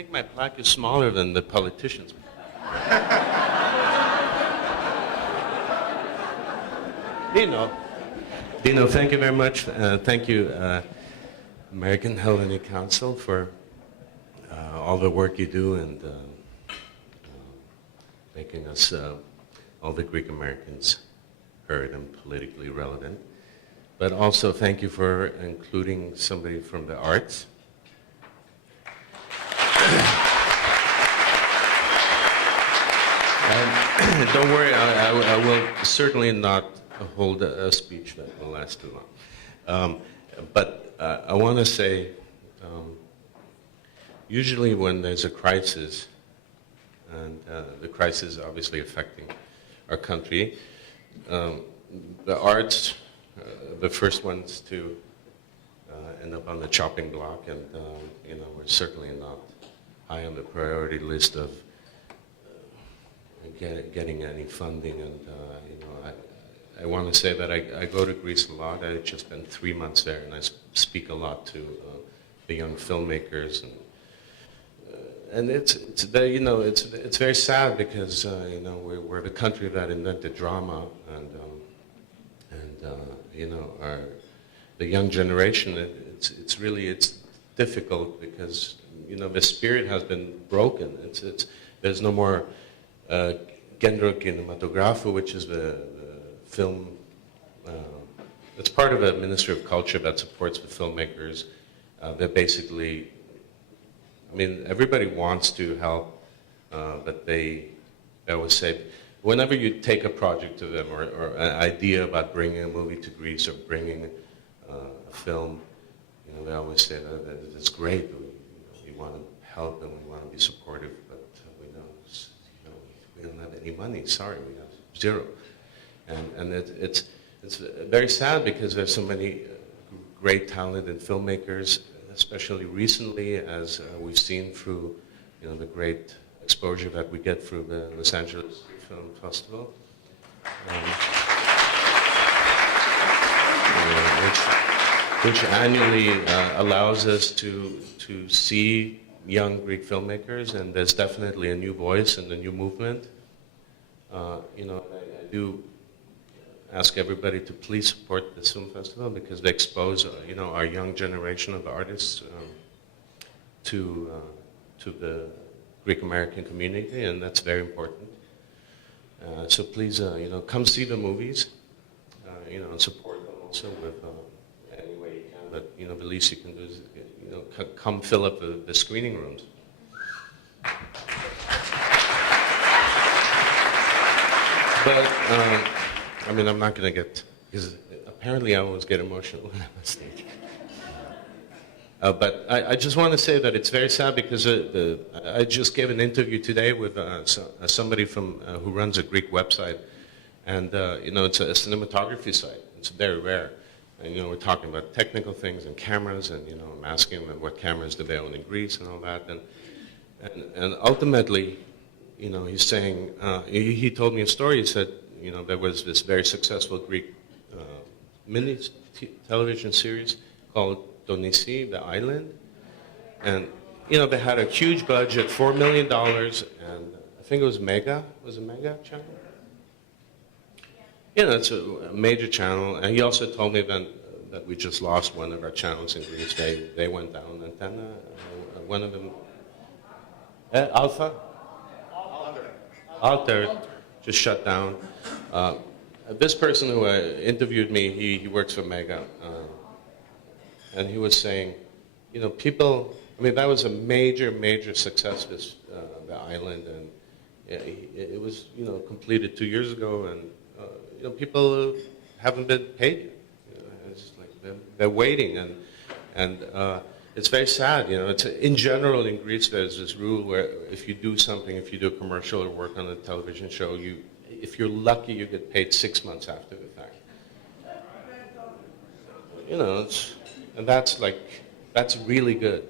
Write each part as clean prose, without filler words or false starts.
think my plaque is smaller than the politicians. Dino, thank you very much. Thank you, American Hellenic Council, for all the work you do and making us, all the Greek Americans, heard and politically relevant. But also thank you for including somebody from the arts. Don't worry, I will certainly not hold a speech that will last too long. But I want to say, usually when there's a crisis, and the crisis is obviously affecting our country, the arts, the first ones to end up on the chopping block, and we're certainly not high on the priority list of getting any funding. And I want to say that I go to Greece a lot. I just spent 3 months there, and I speak a lot to the young filmmakers, and it's very sad because we're the country that invented drama, and the young generation. It's difficult because the spirit has been broken. There's no more Gala cinematographer, which is the film. It's part of a Ministry of Culture that supports the filmmakers. They're basically, everybody wants to help, but I always say, whenever you take a project to them or an idea about bringing a movie to Greece or bringing a film, they always say that it's great. We want to help and we want to be supportive, but we don't have any money. Sorry, we have zero. And it's very sad because there's so many great talented filmmakers, especially recently, as we've seen through the great exposure that we get through the Los Angeles Film Festival, which annually allows us to see young Greek filmmakers, and there's definitely a new voice and a new movement. I do ask everybody to please support this film festival because they expose, our young generation of artists to the Greek American community, and that's very important. So please, come see the movies, and support them also with any way you can. But the least you can do is, come fill up the screening rooms. But I'm not going to get, because apparently I always get emotional when I'm on stage. But I just want to say that it's very sad because I just gave an interview today with somebody who runs a Greek website, and it's a cinematography site. It's very rare, and we're talking about technical things and cameras, and I'm asking them what cameras do they own in Greece and all that, and ultimately, he's saying he told me a story. He said there was this very successful Greek mini television series called Donisi, the island, and they had a huge budget, $4 million, and I think it was Mega. Was it Mega channel? It's a major channel. And he also told me then that we just lost one of our channels in Greece. They went down. Antenna, one of them, Alpha, Alter, just shut down. This person who interviewed me, he works for Mega. And he was saying, people, that was a major, major success, the island, and it was, completed 2 years ago, and, people haven't been paid. It's like they're waiting, and it's very sad. It's in general in Greece there's this rule where if you do something, if you do a commercial or work on a television show, if you're lucky, you get paid 6 months after the fact. And that's really good.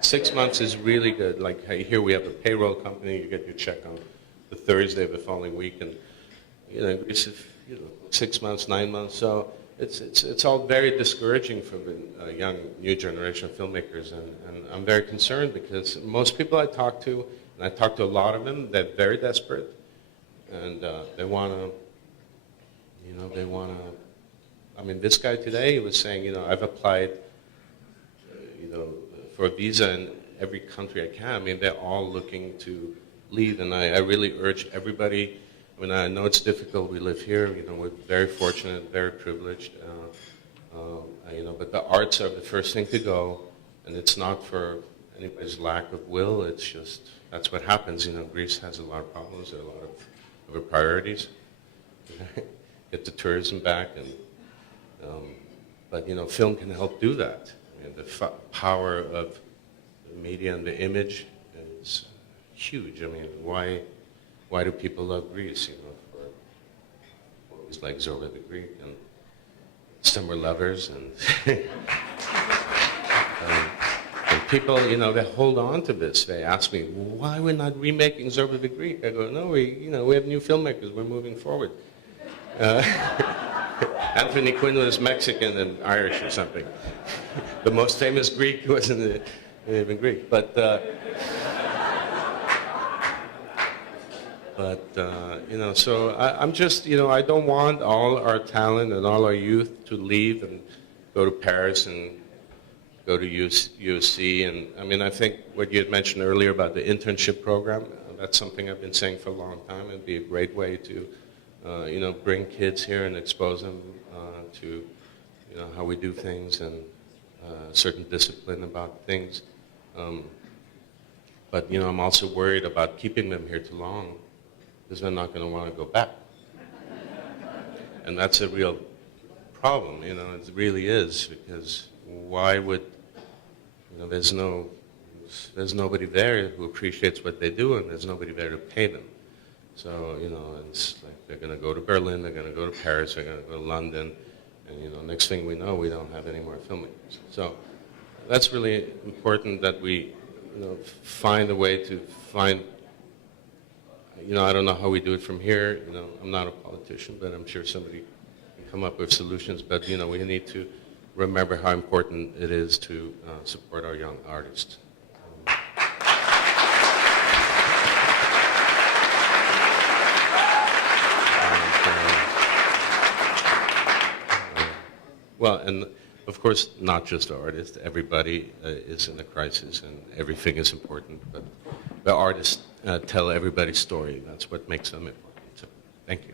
6 months is really good. Like here we have a payroll company, you get your check on the Thursday of the following week, and Greece, 6 months, 9 months. So it's all very discouraging for the young new generation of filmmakers, and I'm very concerned because most people I talk to, and I talk to a lot of them, they're very desperate, and they want to, I mean, this guy today was saying, I've applied, for a visa in every country I can. I mean, they're all looking to leave, and I really urge everybody. I mean, I know it's difficult. We live here. We're very fortunate, very privileged. But the arts are the first thing to go, and it's not for anybody's lack of will. It's just that's what happens. Greece has a lot of problems. There are a lot of other priorities. Get the tourism back, but film can help do that. I mean, the power of the media and the image is huge. I mean, why do people love Greece? For movies like Zorba the Greek and Summer Lovers, and and people, they hold on to this. They ask me, why we're not remaking Zorba the Greek? I go, no, we have new filmmakers. We're moving forward. Anthony Quinn was Mexican and Irish or something. The most famous Greek wasn't even Greek, but so I'm just, I don't want all our talent and all our youth to leave and go to Paris and go to USC. And I mean, I think what you had mentioned earlier about the internship program, that's something I've been saying for a long time. It'd be a great way to, bring kids here and expose them to, how we do things and certain discipline about things. But, I'm also worried about keeping them here too long, because they're not going to want to go back. And that's a real problem, it really is, because why would, there's nobody there who appreciates what they do, and there's nobody there to pay them. So, it's like they're going to go to Berlin, they're going to go to Paris, they're going to go to London, and, next thing we know, we don't have any more filmmakers. So that's really important that we, find a way to find, I don't know how we do it from here. I'm not a politician, but I'm sure somebody can come up with solutions. But, we need to remember how important it is to support our young artists. Well, and of course, not just the artists. Everybody is in a crisis, and everything is important. But the artists tell everybody's story. That's what makes them important. So, thank you.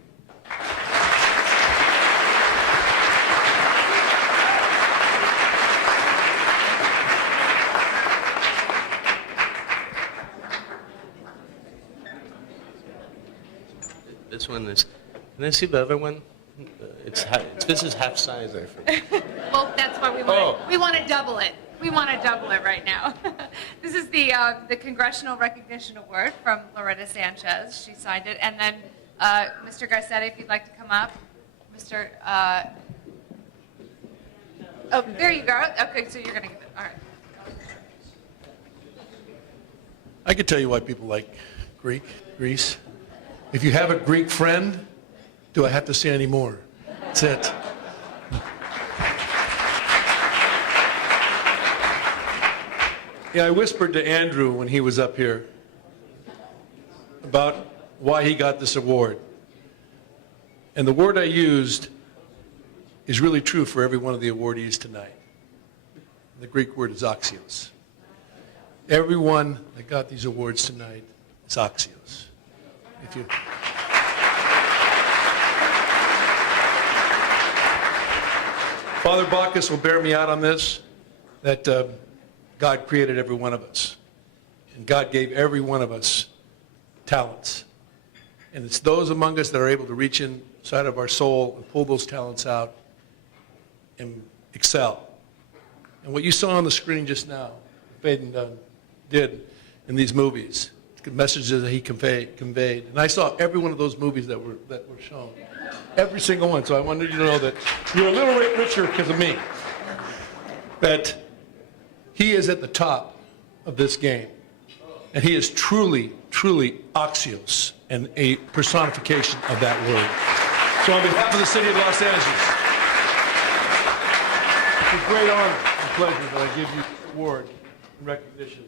This one is. Can I see the other one? This is half size, I think. Well, that's why we want to double it. We want to double it right now. This is the Congressional Recognition Award from Loretta Sanchez. She signed it. And then Mr. Garcetti, if you'd like to come up. Mr. Oh, there you go. Okay, so you're going to give it. All right. I could tell you why people like Greece. If you have a Greek friend, do I have to say any more? That's it. Yeah, I whispered to Andrew when he was up here about why he got this award. And the word I used is really true for every one of the awardees tonight. The Greek word is axios. Everyone that got these awards tonight is axios. If you... Father Bacchus will bear me out on this, that God created every one of us. And God gave every one of us talents. And it's those among us that are able to reach inside of our soul and pull those talents out and excel. And what you saw on the screen just now, Phedon did in these movies, the messages that he conveyed. And I saw every one of those movies that were shown. Every single one. So I wanted you to know that you're a little bit richer because of me. That he is at the top of this game. And he is truly, truly axios and a personification of that word. So on behalf of the city of Los Angeles, It's a great honor and pleasure that I give you this award in recognition